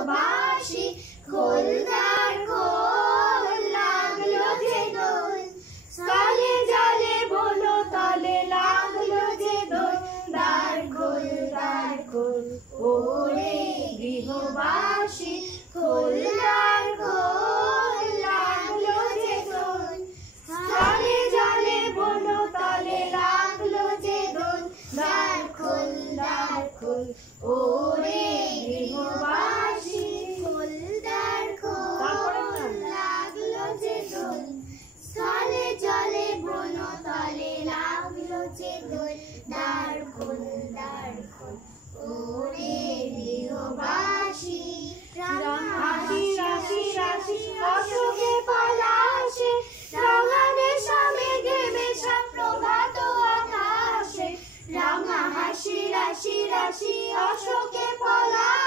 গৃহবাসী খোলদার খোল লাগলো যে দোল স্থলে জলে বন তলে লাগলো যে দোল দ্বার খোল ওরে গৃহবাসী খোলদার খোল লাগলো যে দোল স্থলে জলে বন তলে লাগলো যে দোল দ্বার খোল ওরে গৃহবাসী খোলদার খোল লাগলো যে দোল স্থলে জলে বন তলে লাগলো যে দোল দ্বার খোল ওরে গৃহবাসী রাশি রাশি রাশি অশোকে পলাশে রঙানে মেঘে মেশা প্রভাত আকাশে রাঙা হাসি রাশি রাশি অশোকে পলাশে